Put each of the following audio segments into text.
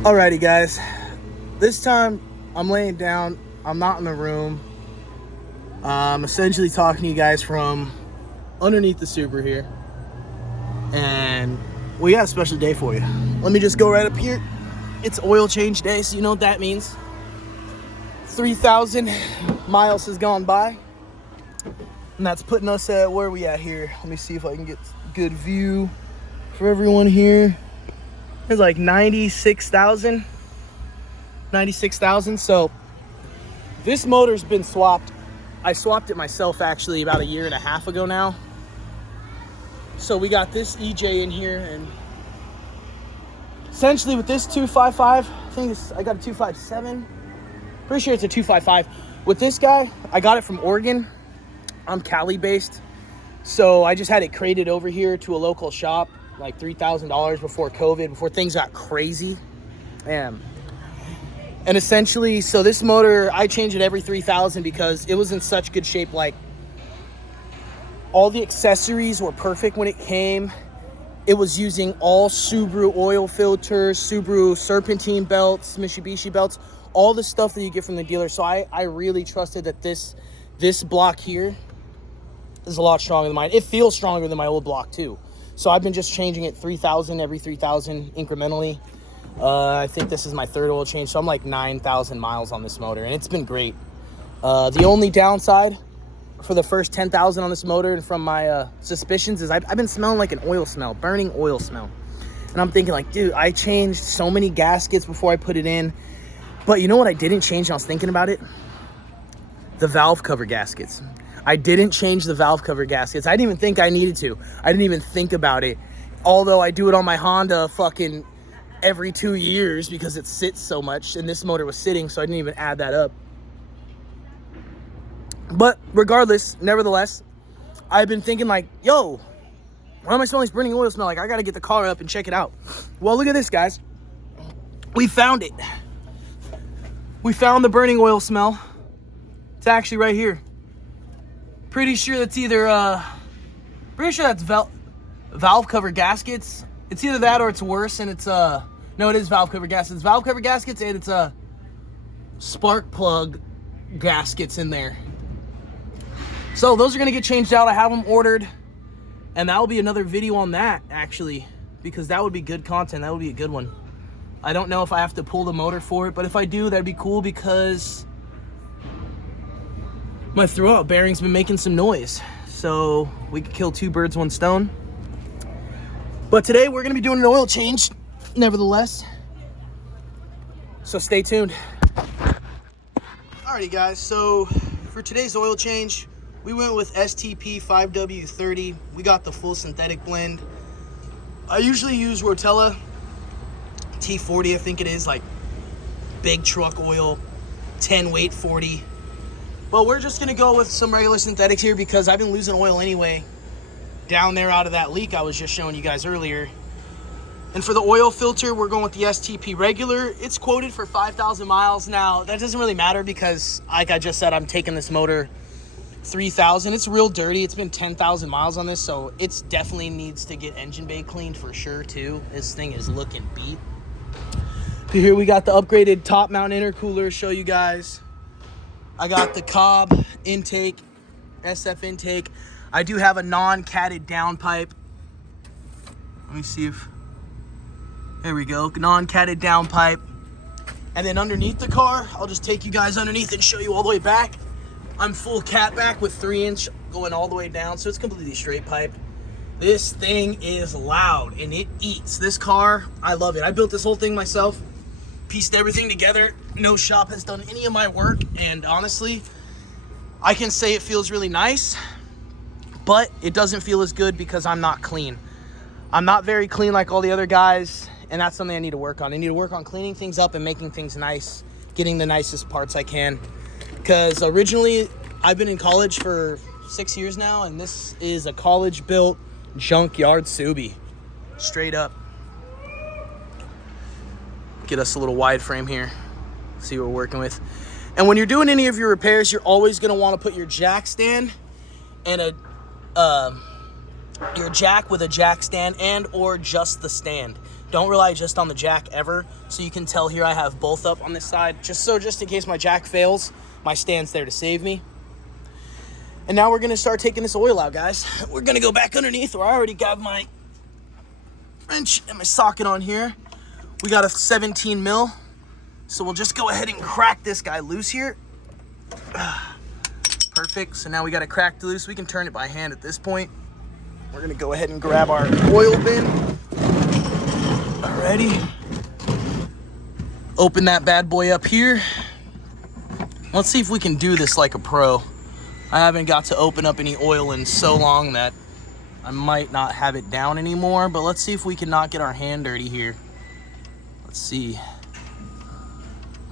Alrighty guys, this time I'm laying down, I'm not in the room. I'm essentially talking to you guys from underneath the Subaru here, and we got a special day for you. Let me just go right up here. It's oil change day, so you know what that means. 3,000 miles has gone by, and that's putting us at, where are we at here? Let me see if I can get a good view for everyone here. It's like 96,000. So this motor's been swapped. I swapped it myself actually about a year and a half ago now. So we got this EJ in here, and essentially with this 255, I got a 257. Pretty sure it's a 255. With this guy, I got it from Oregon. I'm Cali based. So I just had it crated over here to a local shop, like $3,000 before COVID, before things got crazy. And essentially, so this motor, I change it every 3,000 because it was in such good shape. Like, all the accessories were perfect when it came. It was using all Subaru oil filters, Subaru serpentine belts, Mitsubishi belts, all the stuff that you get from the dealer. So I really trusted that this block here is a lot stronger than mine. It feels stronger than my old block too. So I've been just changing it 3,000 every 3,000 incrementally. I think this is my third oil change, so I'm like 9,000 miles on this motor, and it's been great. The only downside for the first 10,000 on this motor, and from my suspicions, is I've been smelling like an oil smell, burning oil smell. And I'm thinking like, dude, I changed so many gaskets before I put it in. But you know what I didn't change, and I was thinking about it? The valve cover gaskets. I didn't change the valve cover gaskets. I didn't even think I needed to. I didn't even think about it. Although I do it on my Honda fucking every 2 years because it sits so much, and this motor was sitting, so I didn't even add that up. But regardless, nevertheless, I've been thinking like, yo, why am I smelling this burning oil smell? Like, I gotta get the car up and check it out. Well, look at this, guys. We found it. We found the burning oil smell. It's actually right here. Pretty sure that's either, pretty sure that's valve cover gaskets. It's either that or it's worse, and it's, no, it is valve cover gaskets. It's valve cover gaskets, and it's, spark plug gaskets in there. So those are gonna get changed out. I have them ordered, and that'll be another video on that, actually, because that would be good content. That would be a good one. I don't know if I have to pull the motor for it, but if I do, that'd be cool because my throwout bearing's been making some noise. So we could kill two birds, one stone. But today we're gonna be doing an oil change, nevertheless. So stay tuned. Alrighty guys, so for today's oil change, we went with STP 5W30. We got the full synthetic blend. I usually use Rotella T40, I think it is, like big truck oil, 10 weight 40. But we're just gonna go with some regular synthetics here because I've been losing oil anyway down there out of that leak I was just showing you guys earlier. And for the oil filter, we're going with the STP regular. It's quoted for 5,000 miles. Now, that doesn't really matter because, like I just said, I'm taking this motor 3,000. It's real dirty. It's been 10,000 miles on this, so it's definitely needs to get engine bay cleaned for sure too. This thing is looking beat. Here we got the upgraded top mount intercooler. Show you guys. I got the Cobb intake, SF intake. I do have a non-catted downpipe. Let me see if, there we go, non-catted downpipe. And then underneath the car, I'll just take you guys underneath and show you all the way back. I'm full cat back with 3-inch going all the way down, so it's completely straight pipe. This thing is loud and it eats. This car, I love it. I built this whole thing myself, pieced everything together. No shop has done any of my work, and honestly, I can say it feels really nice, but it doesn't feel as good because I'm not clean. I'm not very clean like all the other guys, and that's something I need to work on. I need to work on cleaning things up and making things nice, getting the nicest parts I can. Because originally, I've been in college for 6 years now, and this is a college-built junkyard Subi. Straight up. Get us a little wide frame here. See what we're working with. And when you're doing any of your repairs, you're always going to want to put your jack stand and your jack with a jack stand, and or just the stand. Don't rely just on the jack ever. So you can tell here I have both up on this side, just in case my jack fails, my stand's there to save me. And now we're gonna start taking this oil out, guys. We're gonna go back underneath where I already got my wrench and my socket on here. We got a 17 mil. So we'll just go ahead and crack this guy loose here. Perfect, so now we got it cracked loose. We can turn it by hand at this point. We're gonna go ahead and grab our oil bin. Alrighty. Open that bad boy up here. Let's see if we can do this like a pro. I haven't got to open up any oil in so long that I might not have it down anymore, but let's see if we can not get our hand dirty here. Let's see.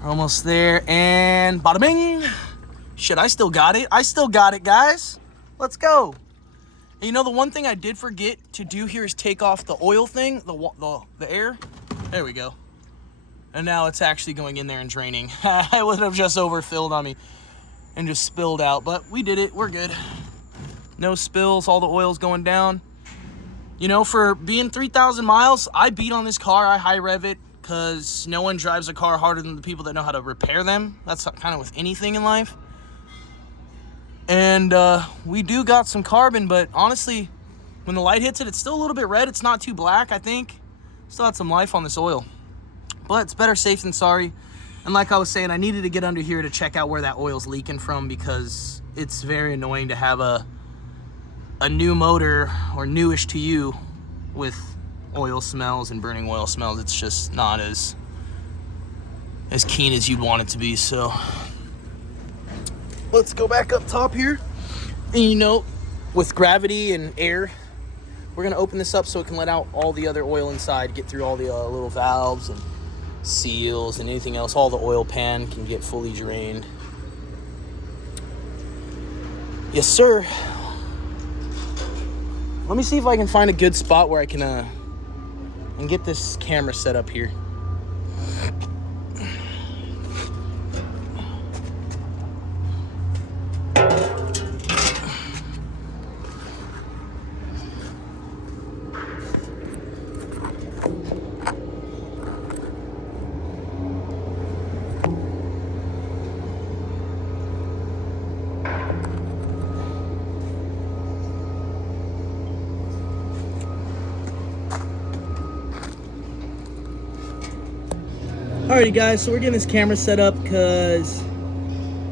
We're almost there, and bada bing. Shit, I still got it. I still got it, guys. Let's go. And you know, the one thing I did forget to do here is take off the oil thing, the air. There we go. And now it's actually going in there and draining. I would have just overfilled on me and just spilled out, but we did it. We're good. No spills. All the oil's going down. You know, for being 3,000 miles, I beat on this car. I high rev it because no one drives a car harder than the people that know how to repair them. That's kind of with anything in life. And we do got some carbon, but honestly, when the light hits it, it's still a little bit red. It's not too black, I think. Still had some life on this oil. But it's better safe than sorry. And like I was saying, I needed to get under here to check out where that oil's leaking from, because it's very annoying to have a new motor, or newish to you, with oil smells and burning oil smells. It's just not as keen as you'd want it to be. So let's go back up top here. And you know, with gravity and air, we're gonna open this up so it can let out all the other oil inside, get through all the little valves and seals and anything else. All the oil pan can get fully drained. Yes, sir. Let me see if I can find a good spot where I can and get this camera set up here. Alrighty guys, so we're getting this camera set up because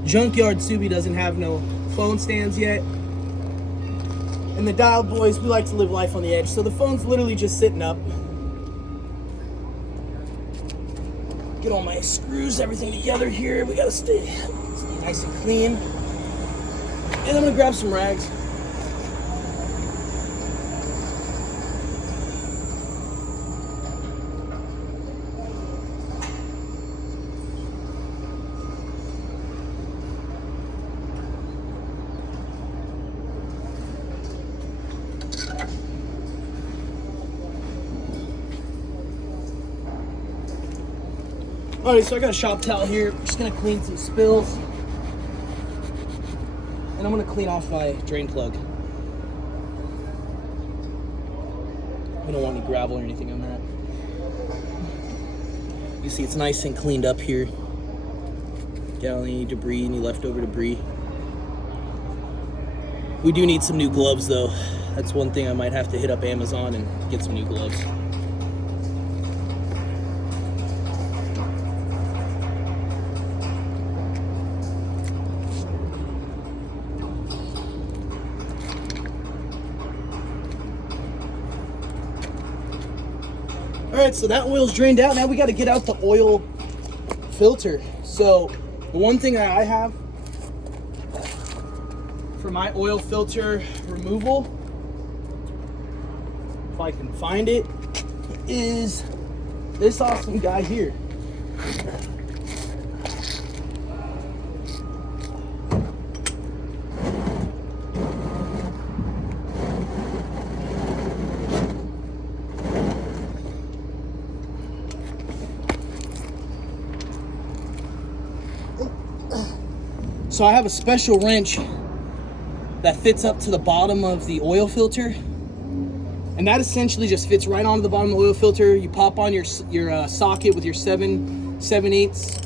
Junkyard Subi doesn't have no phone stands yet. And the Dailed Boys, we like to live life on the edge. So the phone's literally just sitting up. Get all my screws, everything together here. We gotta stay nice and clean. And I'm gonna grab some rags. Alright, so I got a shop towel here. I'm just gonna clean some spills. And I'm gonna clean off my drain plug. We don't want any gravel or anything on that. You see it's nice and cleaned up here. Got any debris, any leftover debris. We do need some new gloves though. That's one thing I might have to hit up Amazon and get some new gloves. Alright, so that oil's drained out. Now we got to get out the oil filter. So the one thing that I have for my oil filter removal, if I can find it, is this awesome guy here. So I have a special wrench that fits up to the bottom of the oil filter. And that essentially just fits right onto the bottom of the oil filter. You pop on your socket with your 7/8,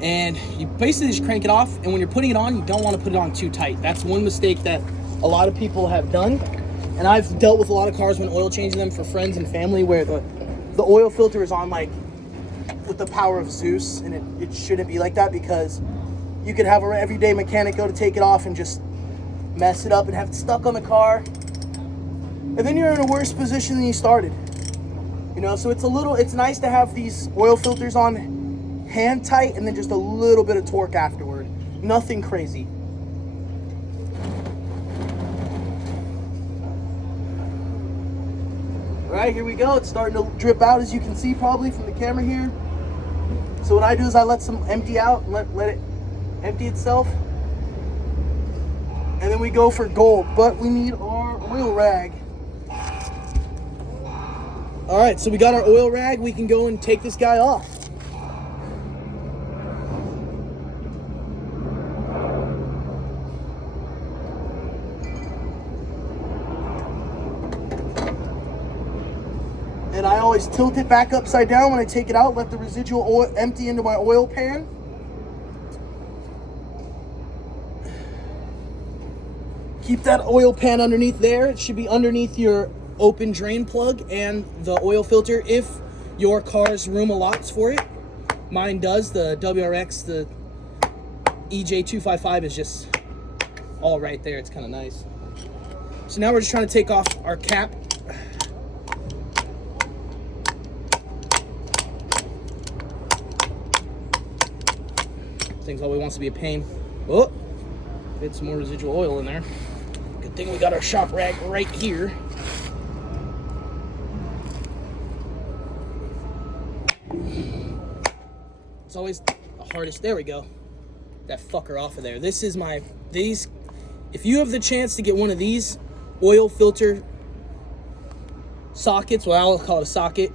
and you basically just crank it off. And when you're putting it on, you don't want to put it on too tight. That's one mistake that a lot of people have done. And I've dealt with a lot of cars when oil changing them for friends and family where the oil filter is on like with the power of Zeus, and it shouldn't be like that, because you could have an everyday mechanic go to take it off and just mess it up and have it stuck on the car. And then you're in a worse position than you started. You know, so it's nice to have these oil filters on hand tight and then just a little bit of torque afterward. Nothing crazy. All right, here we go. It's starting to drip out, as you can see probably from the camera here. So what I do is I let some empty out and let it empty itself. And then we go for gold, but we need our oil rag. All right, so we got our oil rag. We can go and take this guy off. And I always tilt it back upside down when I take it out, let the residual oil empty into my oil pan. Keep that oil pan underneath there. It should be underneath your open drain plug and the oil filter if your car's room allots for it. Mine does. The WRX, the EJ255 is just all right there. It's kind of nice. So now we're just trying to take off our cap. Things always wants to be a pain. Oh, get some more residual oil in there. Good thing we got our shop rag right here. It's always the hardest. There we go. That fucker off of there. This is these. If you have the chance to get one of these oil filter sockets, well, I'll call it a socket,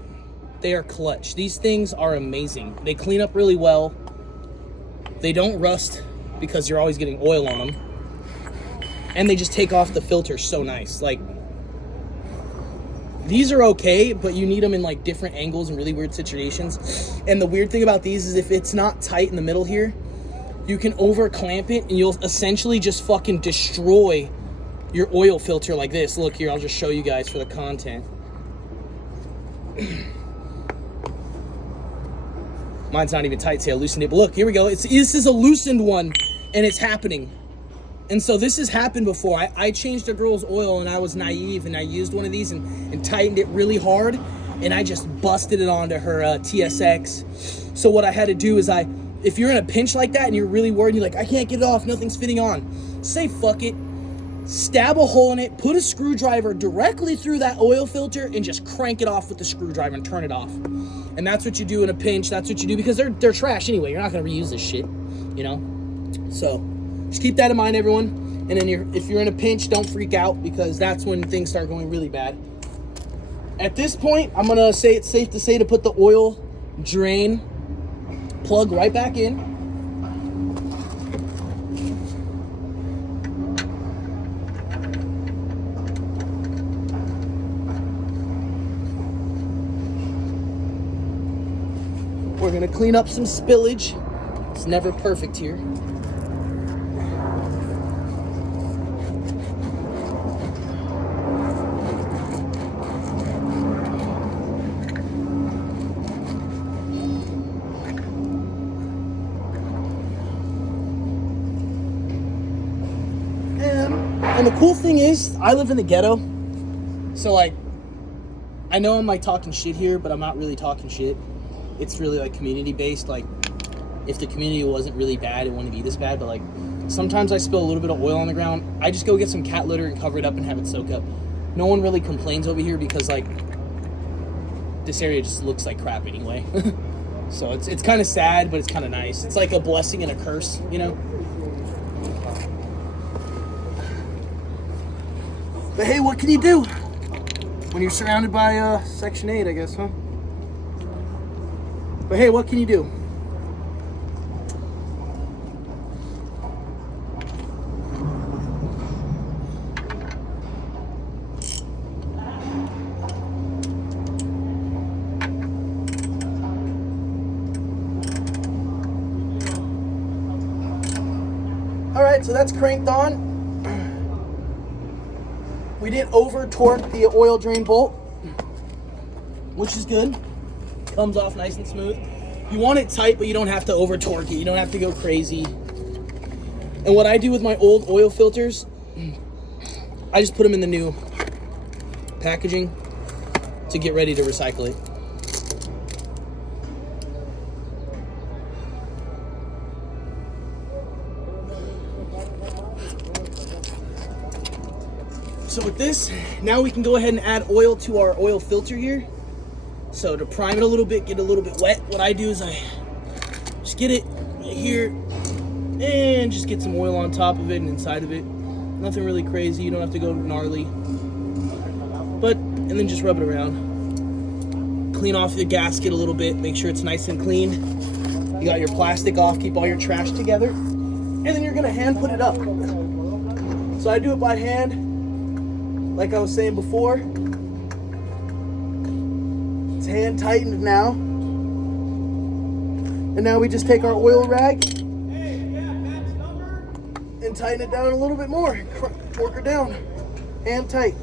they are clutch. These things are amazing. They clean up really well. They don't rust because you're always getting oil on them. And they just take off the filter so nice. Like, these are okay, but you need them in like different angles and really weird situations. And the weird thing about these is if it's not tight in the middle here, you can over clamp it and you'll essentially just fucking destroy your oil filter like this. Look here, I'll just show you guys for the content. Mine's not even tight, see I loosened it, but look, here we go. This is a loosened one and it's happening. And so this has happened before. I changed a girl's oil and I was naive and I used one of these and tightened it really hard and I just busted it onto her TSX. So what I had to do is if you're in a pinch like that and you're really worried, you're like, I can't get it off, nothing's fitting on. Say fuck it, stab a hole in it, put a screwdriver directly through that oil filter and just crank it off with the screwdriver and turn it off. And that's what you do in a pinch, that's what you do, because they're trash anyway. You're not gonna reuse this shit, you know? So just keep that in mind, everyone. And then if you're in a pinch, don't freak out, because that's when things start going really bad. At this point, I'm gonna say it's safe to say to put the oil drain plug right back in. We're gonna clean up some spillage. It's never perfect here. And the cool thing is, I live in the ghetto, so like, I know I'm like talking shit here, but I'm not really talking shit. It's really like community based. Like, if the community wasn't really bad, it wouldn't be this bad. But like, sometimes I spill a little bit of oil on the ground. I just go get some cat litter and cover it up and have it soak up. No one really complains over here because like, this area just looks like crap anyway. So it's kind of sad, but it's kind of nice. It's like a blessing and a curse, you know? But hey, what can you do when you're surrounded by Section 8, I guess, huh? But hey, what can you do? All right, so that's cranked on. We didn't over torque the oil drain bolt, which is good. Comes off nice and smooth. You want it tight, but you don't have to over torque it. You don't have to go crazy. And what I do with my old oil filters, I just put them in the new packaging to get ready to recycle it. So with this, now we can go ahead and add oil to our oil filter here. So to prime it a little bit, get it a little bit wet, what I do is I just get it right here and just get some oil on top of it and inside of it. Nothing really crazy, you don't have to go gnarly. And then just rub it around. Clean off the gasket a little bit, make sure it's nice and clean. You got your plastic off, keep all your trash together. And then you're gonna hand put it up. So I do it by hand, like I was saying before. It's hand tightened now. And now we just take our oil rag and tighten it down a little bit more. Work her down, hand tight.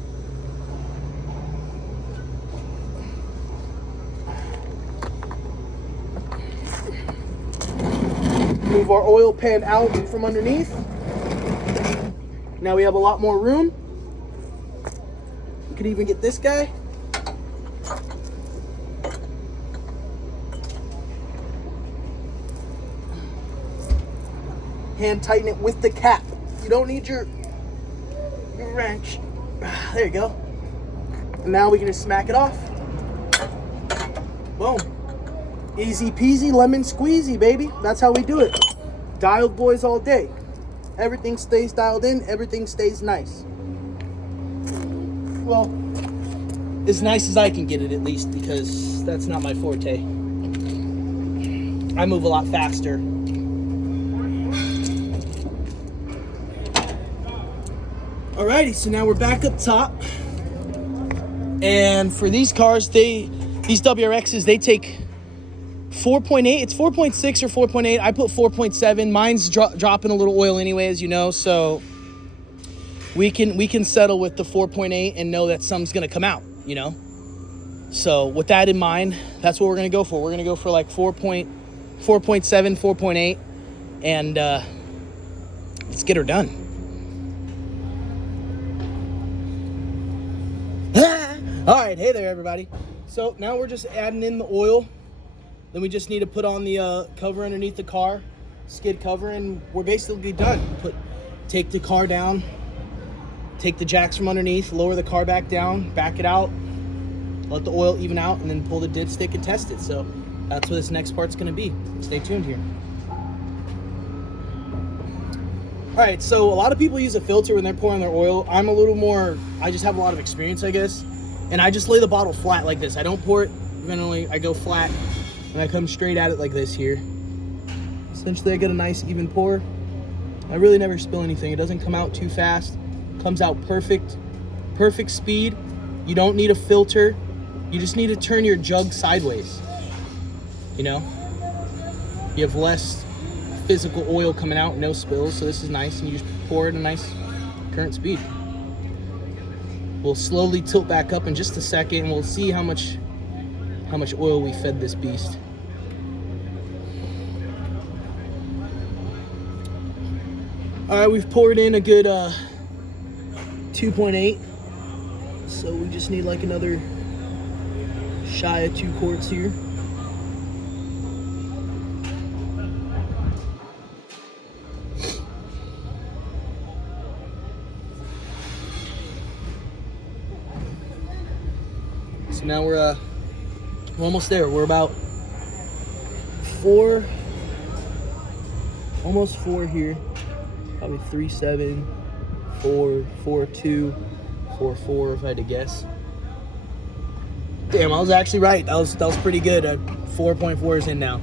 Move our oil pan out from underneath. Now we have a lot more room. We could even get this guy. Hand tighten it with the cap. You don't need your wrench. There you go. And now we can just smack it off. Boom. Easy peasy, lemon squeezy, baby. That's how we do it. Dialed boys all day. Everything stays dialed in, everything stays nice. Well, as nice as I can get it, at least, because that's not my forte. I move a lot faster. Alrighty, so now we're back up top. And for these cars, these WRXs, they take 4.8. It's 4.6 or 4.8. I put 4.7. Mine's dropping a little oil anyway, as you know, so we can settle with the 4.8 and know that something's gonna come out, you know. So with that in mind, that's what we're gonna go for. We're gonna go for like 4.7, 4.8, and let's get her done. All right, hey there, everybody. So now we're just adding in the oil. Then we just need to put on the cover underneath the car, skid cover, and we're basically done. Take the car down, take the jacks from underneath, lower the car back down, back it out, let the oil even out, and then pull the dipstick and test it. So that's what this next part's gonna be. Stay tuned here. All right, so a lot of people use a filter when they're pouring their oil. I'm a little more, I just have a lot of experience, I guess. And I just lay the bottle flat like this. I don't pour it, generally I go flat, and I come straight at it like this here. Essentially, I get a nice even pour. I really never spill anything. It doesn't come out too fast. Comes out perfect speed. You don't need a filter. You just need to turn your jug sideways. You know? You have less physical oil coming out, no spills, so this is nice, and you just pour it at a nice current speed. We'll slowly tilt back up in just a second, and we'll see how much oil we fed this beast. All right, we've poured in a good 2.8, so we just need like another shy of 2 quarts here. So now we're almost there. We're about 4, almost 4 here. Probably 3.7, 4, 4.2, 4.4 if I had to guess. Damn, I was actually right. That was pretty good. 4.4 is in now.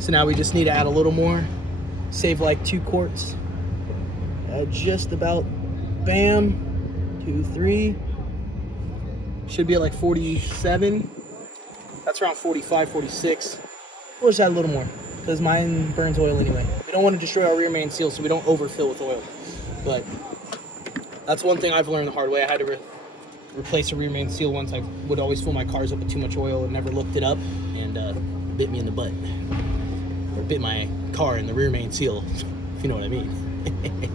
So now we just need to add a little more. Save like 2 quarts. Just about, bam, 2, 3. Should be at like 47. That's around 45, 46. We'll just add a little more. because mine burns oil anyway. We don't want to destroy our rear main seal, so we don't overfill with oil. But that's one thing I've learned the hard way. I had to replace a rear main seal once. I would always fill my cars up with too much oil and never looked it up, and bit me in the butt. Or bit my car in the rear main seal, if you know what I mean.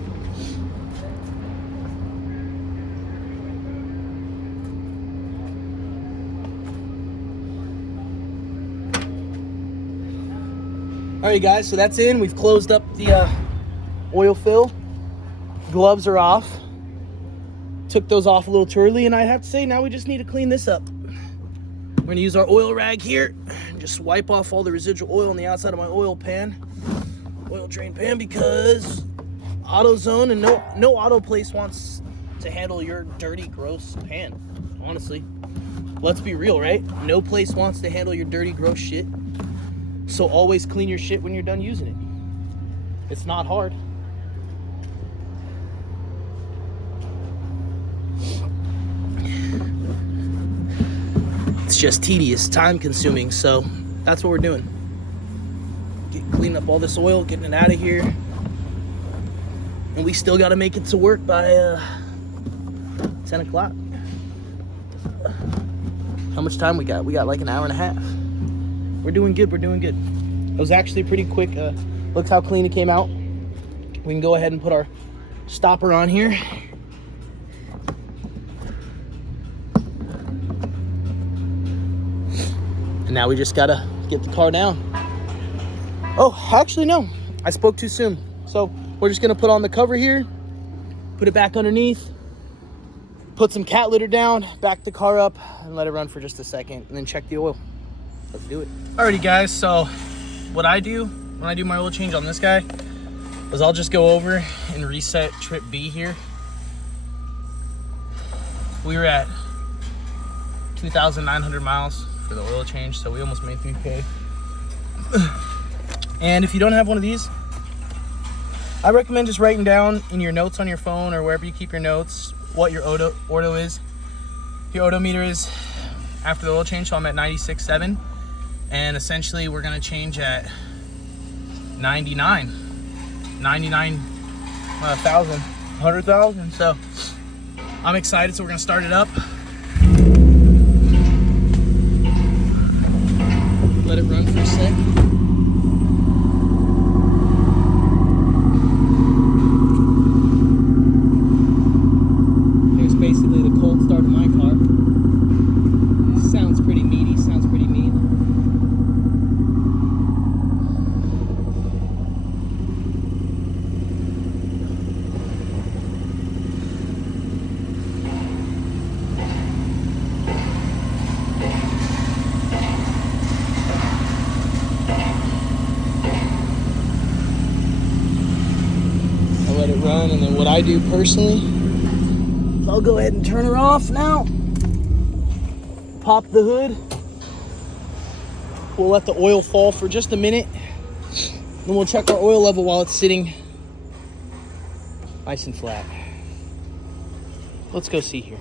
All right, guys, so that's in. We've closed up the oil fill. Gloves are off. Took those off a little too early, and I have to say, now we just need to clean this up. We're gonna use our oil rag here and just wipe off all the residual oil on the outside of my oil drain pan, because AutoZone and no auto place wants to handle your dirty, gross pan, honestly. Let's be real, right? No place wants to handle your dirty, gross shit. So always clean your shit when you're done using it. It's not hard. It's just tedious, time consuming, so that's what we're doing. Cleaning up all this oil, getting it out of here. And we still gotta make it to work by 10 o'clock. How much time we got? We got like an hour and a half. We're doing good, we're doing good. It was actually pretty quick. Look how clean it came out. We can go ahead and put our stopper on here. And now we just gotta get the car down. Oh, actually no, I spoke too soon. So we're just gonna put on the cover here, put it back underneath, put some cat litter down, back the car up, and let it run for just a second, and then check the oil. Let's do it. Alrighty, guys, so what I do when I do my oil change on this guy is I'll just go over and reset trip B here. We were at 2,900 miles for the oil change, so we almost made 3K. And if you don't have one of these, I recommend just writing down in your notes on your phone or wherever you keep your notes what your ordo is. Your odometer is after the oil change, so I'm at 96.7. And essentially we're gonna change at 100,000. So I'm excited, so we're gonna start it up. Let it run for a sec. Here's basically the cold start of my car. Sounds pretty meaty, sounds pretty mean. Let it run, and then what I do personally, I'll go ahead and turn her off now. Pop the hood. We'll let the oil fall for just a minute. Then we'll check our oil level while it's sitting nice and flat. Let's go see here.